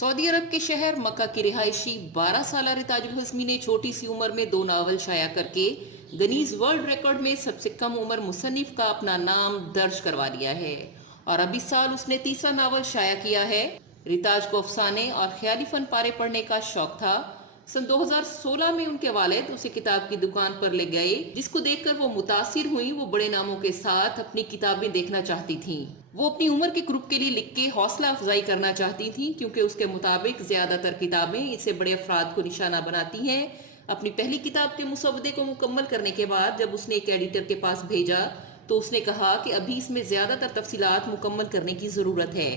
سعودی عرب کے شہر مکہ کی رہائشی 12 سالہ رتاج الحزمی نے چھوٹی سی عمر میں 2 ناول شائع کر کے گنیز ورلڈ ریکارڈ میں سب سے کم عمر مصنف کا اپنا نام درج کروا لیا ہے، اور اب اس سال اس نے تیسرا ناول شائع کیا ہے۔ رتاج کو افسانے اور خیالی فن پارے پڑھنے کا شوق تھا۔ سن 2016 میں ان کے والد اسے کتاب کی دکان پر لے گئے، جس کو دیکھ کر وہ متاثر ہوئیں۔ وہ بڑے ناموں کے ساتھ اپنی کتابیں دیکھنا چاہتی تھیں۔ وہ اپنی عمر کے گروپ کے لیے لکھ کے حوصلہ افزائی کرنا چاہتی تھیں، کیونکہ اس کے مطابق زیادہ تر کتابیں اسے بڑے افراد کو نشانہ بناتی ہیں۔ اپنی پہلی کتاب کے مسودے کو مکمل کرنے کے بعد جب اس نے ایک ایڈیٹر کے پاس بھیجا تو اس نے کہا کہ ابھی اس میں زیادہ تر تفصیلات مکمل کرنے کی ضرورت ہے۔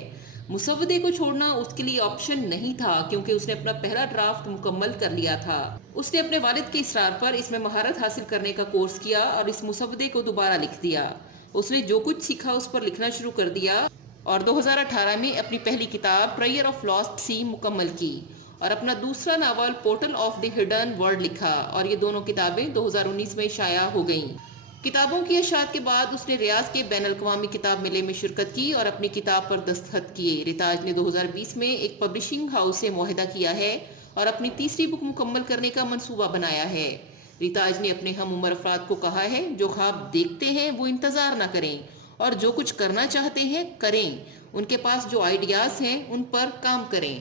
مسودے کو چھوڑنا اس کے لیے آپشن نہیں تھا، کیونکہ اس نے اپنا پہلا ڈرافٹ مکمل کر لیا تھا۔ اس نے اپنے والد کے اصرار پر اس میں مہارت حاصل کرنے کا کورس کیا اور اس مسودے کو دوبارہ لکھ دیا۔ اس نے جو کچھ سیکھا اس پر لکھنا شروع کر دیا اور 2018 میں اپنی پہلی کتاب پریئر آف لاسٹ سی مکمل کی اور اپنا دوسرا novel portal of the hidden world لکھا، اور یہ دونوں کتابیں 2019 میں شائع ہو گئیں۔ کتابوں کی اشاعت کے بعد اس نے ریاض کے بین الاقوامی کتاب میلے میں شرکت کی اور اپنی کتاب پر دستخط کیے۔ رتاج نے 2020 میں ایک پبلشنگ ہاؤس سے معاہدہ کیا ہے اور اپنی تیسری بک مکمل کرنے کا منصوبہ بنایا ہے۔ رتاج نے اپنے ہم عمر افراد کو کہا ہے، جو خواب دیکھتے ہیں وہ انتظار نہ کریں اور جو کچھ کرنا چاہتے ہیں کریں، ان کے پاس جو آئیڈیاز ہیں ان پر کام کریں۔